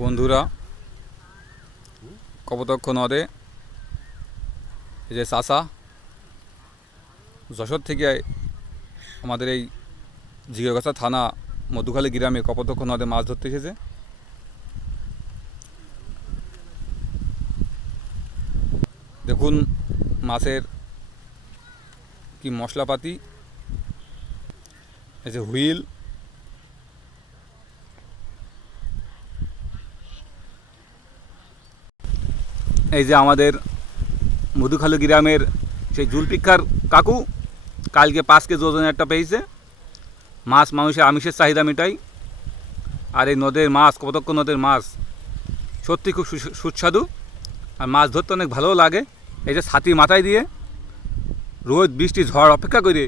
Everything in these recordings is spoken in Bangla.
বন্ধুরা, কপোতক্ষ নদে, এই যে চাষা যশোর থেকে আমাদের এই জিগাগাছা থানা মধুখালী গ্রামে কপোতক্ষ নদে মাছ ধরতে এসেছে। দেখুন মাছের কি মশলাপাতি, এই যে হুইল এই যে আমাদের মধুখালু গ্রামের সেই জুলপিক্ষার কাকু, কালকে পাঁচ কেজি ওজনের একটা পেয়েছে। মাছ মানুষের আমিষের চাহিদা মেটাই। আর এই নদের মাছ কতক্ষ নদের মাছ সত্যি খুব সুস্বাদু। আর মাছ ধরতে অনেক ভালোও লাগে। এই যে ছাতি মাথায় দিয়ে রোদ বৃষ্টি ঝড় অপেক্ষা করে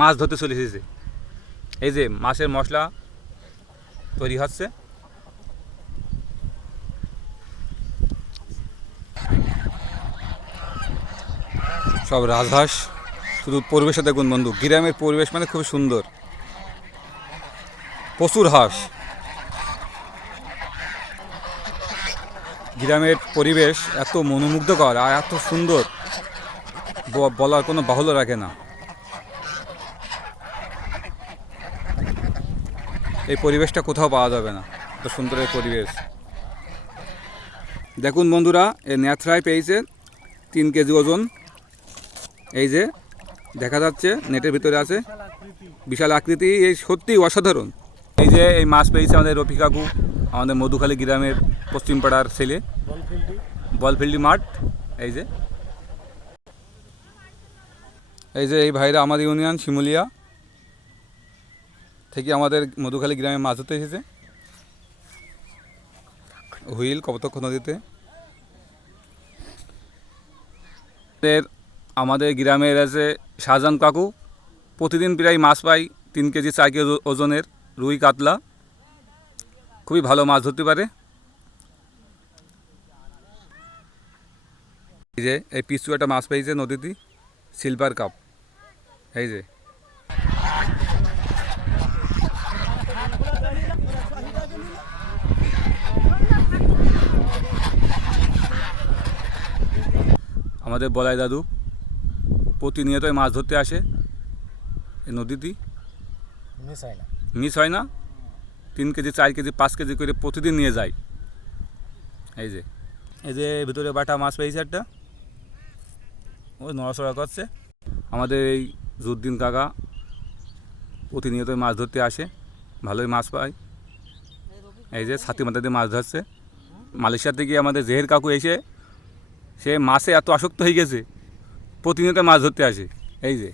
মাছ ধরতে চলে এসেছে। এই যে মাছের মশলা তৈরি হচ্ছে। সব রাজহাঁস, শুধু পরিবেশে দেখুন বন্ধু, গ্রামের পরিবেশ মানে খুব সুন্দর। প্রচুর হাঁস। গ্রামের পরিবেশ এত মনোমুগ্ধকর আর এত সুন্দর বলার কোনো বাহুল্য রাখে না। এই পরিবেশটা কোথাও পাওয়া যাবে না, এত সুন্দর এই পরিবেশ। দেখুন বন্ধুরা, এই ন্যাথরায় পেয়েছে তিন কেজি ওজন। এই যে দেখা যাচ্ছে, নেটের ভিতরে আছে। বিশাল আকৃতি, এই সত্যি অসাধারণ। এই যে এই মাছ পেয়েছে আমাদের রফি কাকু, আমাদের মধুখালী গ্রামের পশ্চিম পাড়ার ছেলে। বলফিল্ডি মাঠ, এই যে। এই যে এই ভাইরা আমাদের ইউনিয়ন, শিমুলিয়া থেকে আমাদের মধুখালী গ্রামে মাছ ধরতে এসেছে। হুইল, কপতক্ষ নদীতে। আমাদের গ্রামের আছে শাহজাহান কাকু। প্রতিদিন প্রায় মাছ পাই তিন কেজি, চার কেজি ওজনের রুই কাতলা। খুবই ভালো মাছ ধরতে পারে। এই যে, এই পিছু একটা মাছ পেয়েছে নদীতে, সিলভার কাপ। এই যে। আমাদের বলাই দাদু প্রতিনিয়তই মাছ ধরতে আসে এই নদীতে মিস হয় না। মিস হয় না? তিন কেজি চার কেজি পাঁচ কেজি করে প্রতিদিন নিয়ে যায়। এই যে এই যে ভিতরে বাটা মাছ পেয়েছে একটা। ওই নড়াচড়া করছে। আমাদের এই জুদ্দিন কাকা প্রতিনিয়তই মাছ ধরতে আসে। ভালোই মাছ পায়। এই যে ছাতি মাথা দিয়ে মাছ ধরছে। মালয়েশিয়া থেকে আমাদের জেহের কাকু এসে সে মাছে এত আসক্ত হয়ে গেছে। প্রতিনিয়ত মাছ ধরতে আসে এই যে।